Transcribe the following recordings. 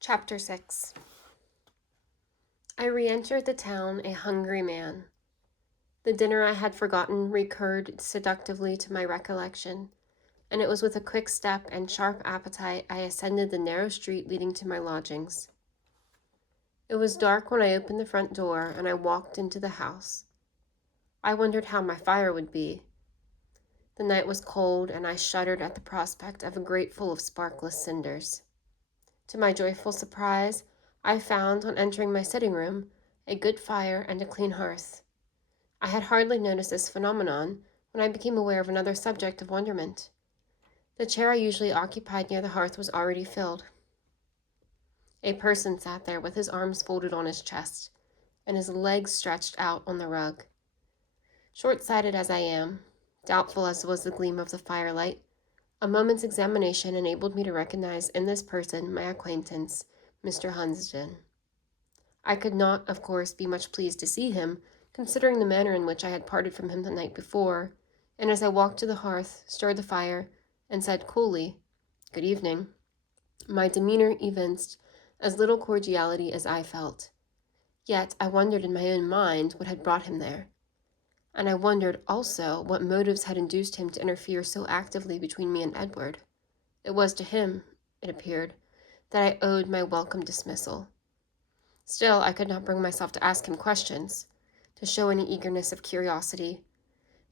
Chapter 6. I re-entered the town a hungry man. The dinner I had forgotten recurred seductively to my recollection, and it was with a quick step and sharp appetite I ascended the narrow street leading to my lodgings. It was dark when I opened the front door and I walked into the house. I wondered how my fire would be. The night was cold, and I shuddered at the prospect of a grate full of sparkless cinders. To my joyful surprise, I found, on entering my sitting room, a good fire and a clean hearth. I had hardly noticed this phenomenon when I became aware of another subject of wonderment. The chair I usually occupied near the hearth was already filled. A person sat there with his arms folded on his chest and his legs stretched out on the rug. Short-sighted as I am, doubtful as was the gleam of the firelight, a moment's examination enabled me to recognize in this person my acquaintance, Mr. Hunsden. I could not, of course, be much pleased to see him, considering the manner in which I had parted from him the night before, and as I walked to the hearth, stirred the fire, and said coolly, "Good evening," my demeanor evinced as little cordiality as I felt. Yet I wondered in my own mind what had brought him there, and I wondered also what motives had induced him to interfere so actively between me and Edward. It was to him, it appeared, that I owed my welcome dismissal. Still, I could not bring myself to ask him questions, to show any eagerness of curiosity.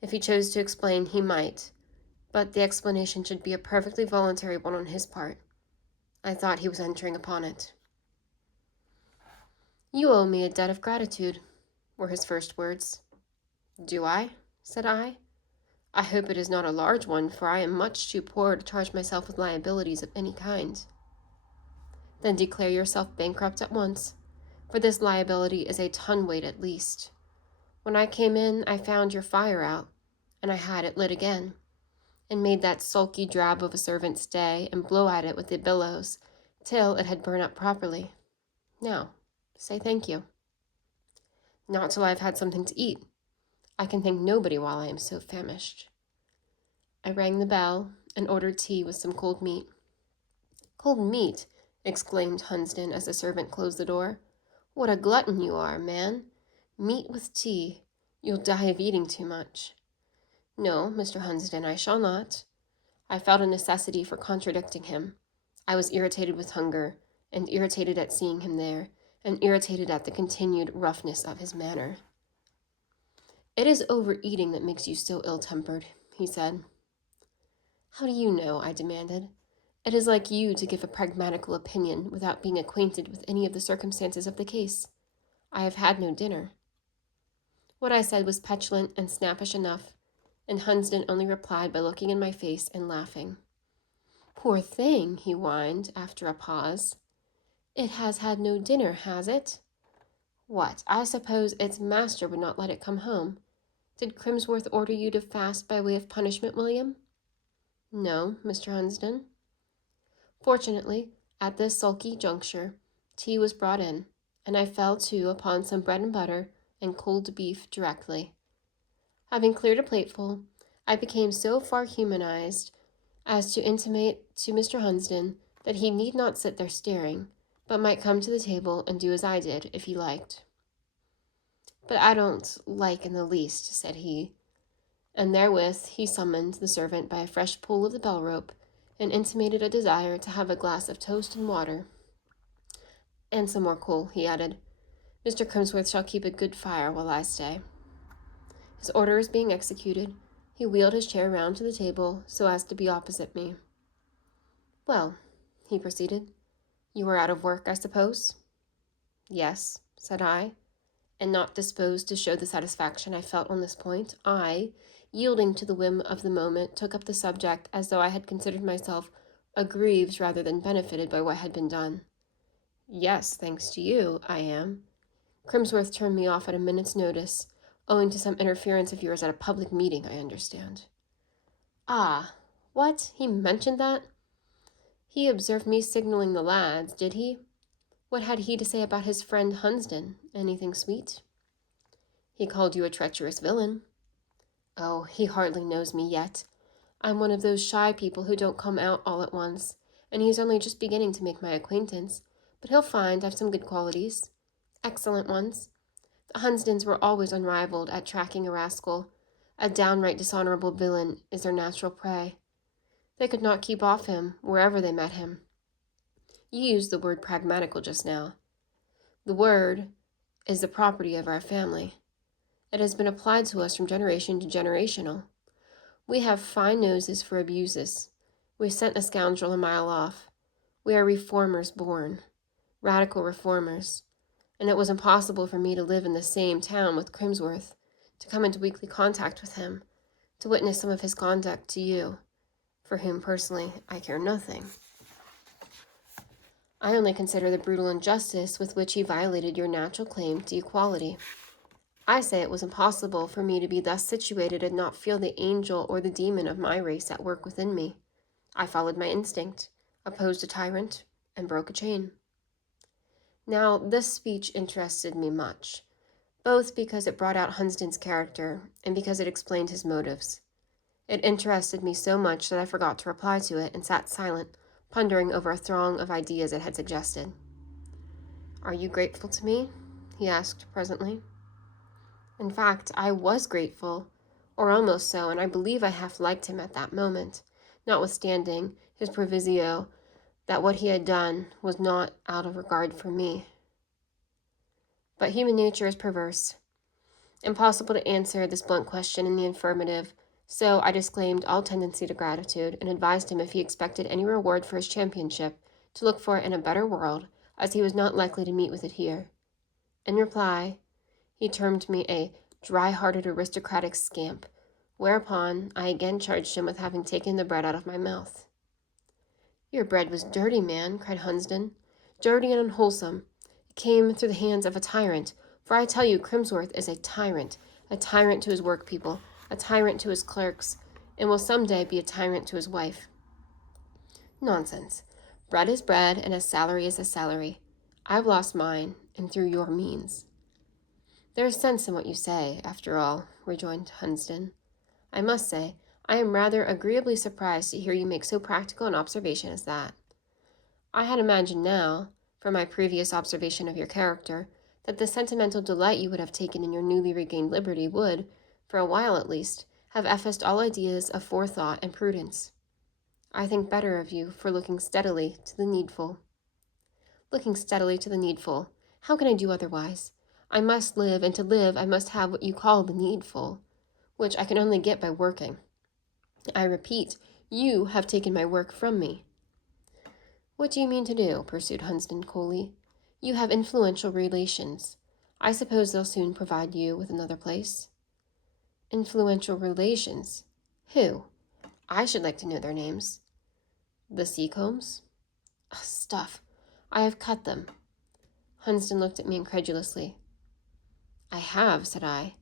If he chose to explain, he might, but the explanation should be a perfectly voluntary one on his part. I thought he was entering upon it. "You owe me a debt of gratitude," were his first words. "Do I?" said I. "I hope it is not a large one, for I am much too poor to charge myself with liabilities of any kind." "Then declare yourself bankrupt at once, for this liability is a ton weight at least. When I came in, I found your fire out, and I had it lit again, and made that sulky drab of a servant stay and blow at it with the bellows till it had burned up properly. Now, say thank you." "Not till I have had something to eat. I can thank nobody while I am so famished." I rang the bell and ordered tea with some cold meat. "Cold meat!" exclaimed Hunsden as the servant closed the door. "What a glutton you are, man! Meat with tea! You'll die of eating too much." "No, Mr. Hunsden, I shall not." I felt a necessity for contradicting him. I was irritated with hunger, and irritated at seeing him there, and irritated at the continued roughness of his manner. "It is overeating that makes you so ill-tempered," he said. "How do you know?" I demanded. "It is like you to give a pragmatical opinion without being acquainted with any of the circumstances of the case. I have had no dinner." What I said was petulant and snappish enough, and Hunsden only replied by looking in my face and laughing. "Poor thing," he whined after a pause. "It has had no dinner, has it? What, I suppose its master would not let it come home. Did Crimsworth order you to fast by way of punishment, William?" "No, Mr. Hunsden." Fortunately, at this sulky juncture, tea was brought in, and I fell to upon some bread and butter and cold beef directly. Having cleared a plateful, I became so far humanized as to intimate to Mr. Hunsden that he need not sit there staring, but might come to the table and do as I did, if he liked. "But I don't like in the least," said he, and therewith he summoned the servant by a fresh pull of the bell-rope, and intimated a desire to have a glass of toast and water. "And some more coal," he added. "Mr. Crimsworth shall keep a good fire while I stay." His orders being executed, he wheeled his chair round to the table so as to be opposite me. "Well," he proceeded, "you are out of work, I suppose?" "Yes," said I, and not disposed to show the satisfaction I felt on this point, I, yielding to the whim of the moment, took up the subject as though I had considered myself aggrieved rather than benefited by what had been done. "Yes, thanks to you, I am. Crimsworth turned me off at a minute's notice, owing to some interference of yours at a public meeting, I understand." "Ah, what? He mentioned that? He observed me signaling the lads, did he? What had he to say about his friend Hunsden? Anything sweet?" "He called you a treacherous villain." "Oh, he hardly knows me yet. I'm one of those shy people who don't come out all at once, and he's only just beginning to make my acquaintance, but he'll find I've some good qualities. Excellent ones. The Hunsdens were always unrivaled at tracking a rascal. A downright dishonorable villain is their natural prey. They could not keep off him wherever they met him. You used the word pragmatical just now. The word is the property of our family. It has been applied to us from generation to generational. We have fine noses for abuses. We sent a scoundrel a mile off. We are reformers born, radical reformers, and it was impossible for me to live in the same town with Crimsworth, to come into weekly contact with him, to witness some of his conduct to you, for whom personally I care nothing. I only consider the brutal injustice with which he violated your natural claim to equality. I say it was impossible for me to be thus situated and not feel the angel or the demon of my race at work within me. I followed my instinct, opposed a tyrant, and broke a chain. Now, this speech interested me much, both because it brought out Hunsden's character and because it explained his motives. It interested me so much that I forgot to reply to it and sat silent, pondering over a throng of ideas it had suggested. "Are you grateful to me?" he asked presently. In fact, I was grateful, or almost so, and I believe I half liked him at that moment, notwithstanding his proviso that what he had done was not out of regard for me. But human nature is perverse. Impossible to answer this blunt question in the affirmative, so I disclaimed all tendency to gratitude and advised him if he expected any reward for his championship to look for it in a better world, as he was not likely to meet with it here. In reply, he termed me a dry-hearted aristocratic scamp, whereupon I again charged him with having taken the bread out of my mouth. "Your bread was dirty, man," cried Hunsden. "Dirty and unwholesome. It came through the hands of a tyrant, for I tell you Crimsworth is a tyrant to his workpeople, a tyrant to his clerks, and will some day be a tyrant to his wife." "Nonsense. Bread is bread, and a salary is a salary. I've lost mine, and through your means." "There is sense in what you say, after all," rejoined Hunsden. "I must say, I am rather agreeably surprised to hear you make so practical an observation as that. I had imagined now, from my previous observation of your character, that the sentimental delight you would have taken in your newly regained liberty would, for a while at least, have effaced all ideas of forethought and prudence. I think better of you for looking steadily to the needful." "Looking steadily to the needful. How can I do otherwise? I must live, and to live I must have what you call the needful, which I can only get by working. I repeat, you have taken my work from me." "What do you mean to do?" pursued Hunsden coolly. "You have influential relations. I suppose they'll soon provide you with another place." "Influential relations? Who? I should like to know their names." "The Seacombs." "Stuff. I have cut them." Hunsden looked at me incredulously. "I have," said I,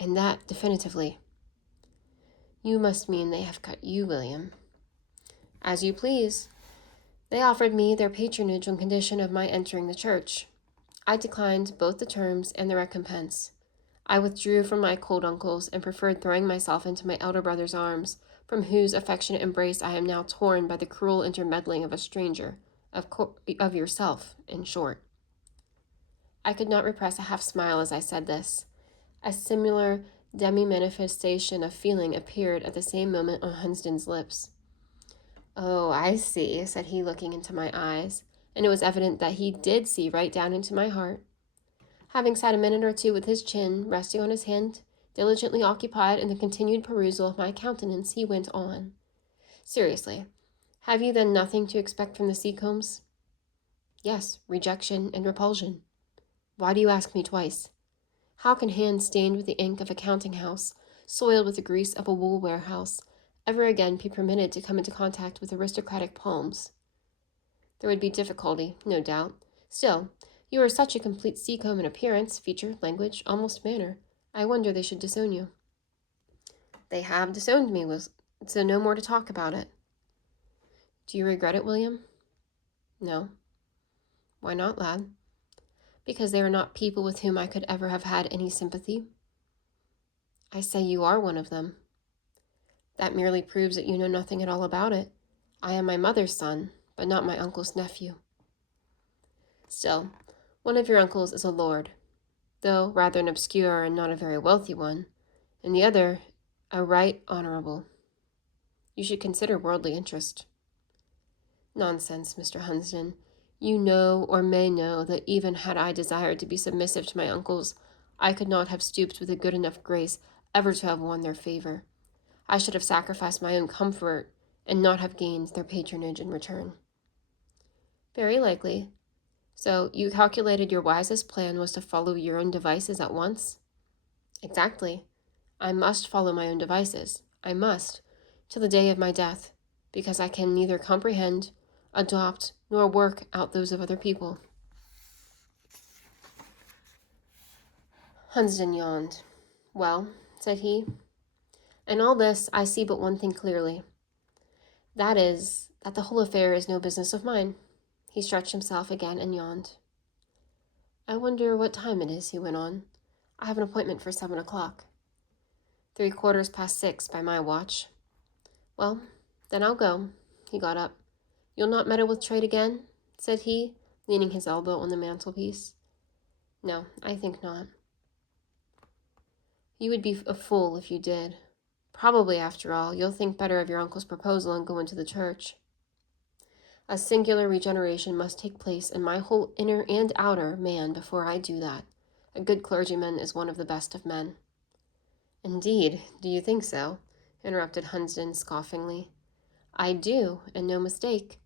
"and that definitively." "You must mean they have cut you, William." "As you please. They offered me their patronage on condition of my entering the church. I declined both the terms and the recompense. I withdrew from my cold uncles and preferred throwing myself into my elder brother's arms, from whose affectionate embrace I am now torn by the cruel intermeddling of a stranger, of yourself, in short." I could not repress a half smile as I said this. A similar demi-manifestation of feeling appeared at the same moment on Hunsden's lips. "Oh, I see," said he, looking into my eyes, and it was evident that he did see right down into my heart. Having sat a minute or two with his chin resting on his hand, diligently occupied in the continued perusal of my countenance, he went on. "Seriously, have you then nothing to expect from the Seacombs?" "Yes, rejection and repulsion." "Why do you ask me twice? How can hands stained with the ink of a counting-house, soiled with the grease of a wool warehouse, ever again be permitted to come into contact with aristocratic palms?" "There would be difficulty, no doubt. Still, you are such a complete Seacombe in appearance, feature, language, almost manner. I wonder they should disown you." "They have disowned me, so no more to talk about it." "Do you regret it, William?" "No." "Why not, lad?" "Because they are not people with whom I could ever have had any sympathy." "I say you are one of them." "That merely proves that you know nothing at all about it. I am my mother's son, but not my uncle's nephew." Still, one of your uncles is a lord, though rather an obscure and not a very wealthy one, and the other a right honorable. You should consider worldly interest. Nonsense, Mr. Hunsden. You know or may know that even had I desired to be submissive to my uncles, I could not have stooped with a good enough grace ever to have won their favor. I should have sacrificed my own comfort and not have gained their patronage in return. Very likely. So you calculated your wisest plan was to follow your own devices at once? Exactly. I must follow my own devices. I must, till the day of my death, because I can neither comprehend, adopt, nor work out those of other people. Hunsden yawned. Well, said he, in all this I see but one thing clearly. That is, that the whole affair is no business of mine. He stretched himself again and yawned. I wonder what time it is, he went on. I have an appointment for 7 o'clock. 6:15 by my watch. Well, then I'll go. He got up. You'll not meddle with trade again? Said he, leaning his elbow on the mantelpiece. No, I think not. You would be a fool if you did. Probably, after all, you'll think better of your uncle's proposal and go into the church. A singular regeneration must take place in my whole inner and outer man before I do that. A good clergyman is one of the best of men. Indeed, do you think so? Interrupted Hunsden scoffingly. I do, and no mistake.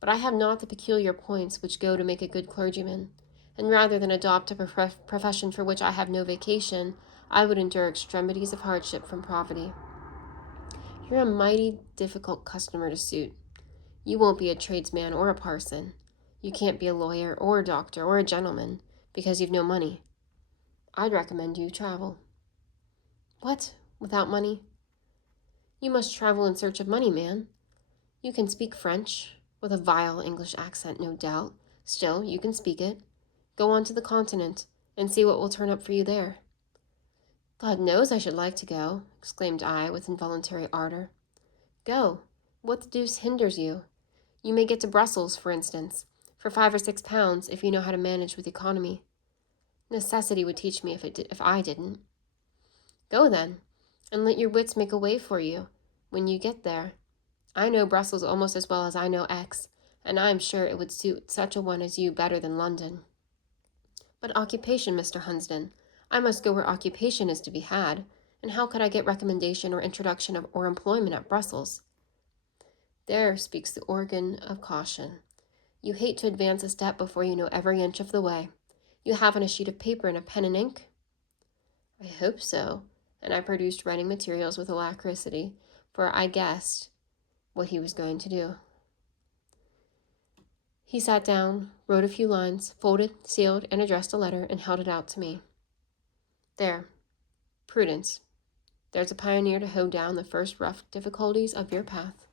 But I have not the peculiar points which go to make a good clergyman, and rather than adopt a profession for which I have no vocation, I would endure extremities of hardship from poverty. You're a mighty difficult customer to suit. You won't be a tradesman or a parson. You can't be a lawyer or a doctor or a gentleman, because you've no money. I'd recommend you travel. What? Without money? You must travel in search of money, man. You can speak French, with a vile English accent, no doubt. Still, you can speak it. Go on to the continent, and see what will turn up for you there. God knows I should like to go, exclaimed I, with involuntary ardor. Go. What the deuce hinders you? You may get to Brussels, for instance, for £5 or £6, if you know how to manage with economy. Necessity would teach me if I didn't. Go then, and let your wits make a way for you when you get there. I know Brussels almost as well as I know Aix, and I am sure it would suit such a one as you better than London. But occupation, Mr. Hunsden. I must go where occupation is to be had, and how could I get recommendation or introduction or employment at Brussels? There speaks the organ of caution. You hate to advance a step before you know every inch of the way. You haven't a sheet of paper and a pen and ink? I hope so, and I produced writing materials with alacrity, for I guessed what he was going to do. He sat down, wrote a few lines, folded, sealed, and addressed a letter, and held it out to me. There. Prudence. There's a pioneer to hoe down the first rough difficulties of your path.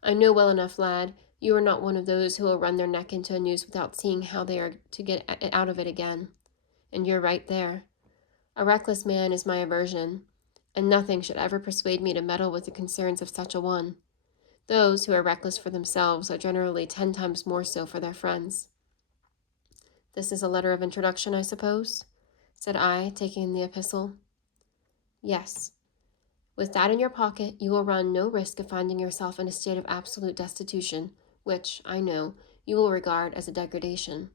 I know well enough, lad, you are not one of those who will run their neck into a noose without seeing how they are to get out of it again. And you're right there. A reckless man is my aversion, and nothing should ever persuade me to meddle with the concerns of such a one. Those who are reckless for themselves are generally 10 times more so for their friends. This is a letter of introduction, I suppose? Said I, taking the epistle. Yes. With that in your pocket, you will run no risk of finding yourself in a state of absolute destitution, which, I know, you will regard as a degradation.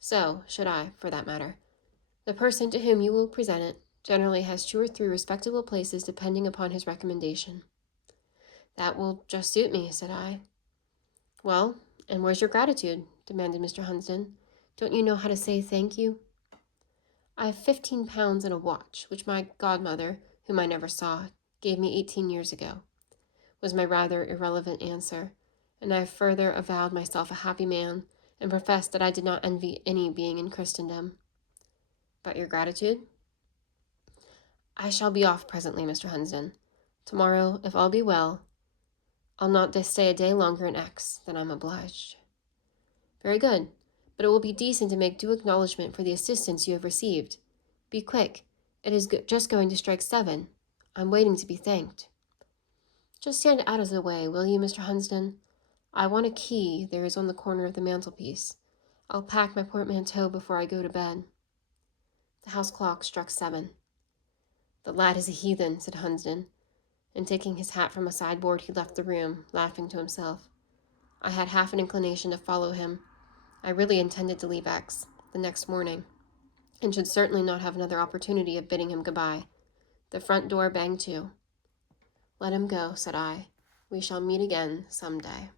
So should I, for that matter. The person to whom you will present it generally has 2 or 3 respectable places depending upon his recommendation. That will just suit me, said I. Well, and where's your gratitude? Demanded Mr. Hunsden. Don't you know how to say thank you? I have £15 in a watch, which my godmother, whom I never saw, gave me 18 years ago, was my rather irrelevant answer, and I further avowed myself a happy man, and professed that I did not envy any being in Christendom. But your gratitude? I shall be off presently, Mr. Hunsden. Tomorrow, if all be well, I'll not stay a day longer in X than I'm obliged. Very good, but it will be decent to make due acknowledgment for the assistance you have received. Be quick. It is just going to strike 7. I'm waiting to be thanked. Just stand out of the way, will you, Mr. Hunsden? I want a key there is on the corner of the mantelpiece. I'll pack my portmanteau before I go to bed. The house clock struck 7. The lad is a heathen, said Hunsden, and taking his hat from a sideboard, he left the room, laughing to himself. I had half an inclination to follow him. I really intended to leave X the next morning, and should certainly not have another opportunity of bidding him goodbye. The front door banged to. Let him go, said I. We shall meet again some day.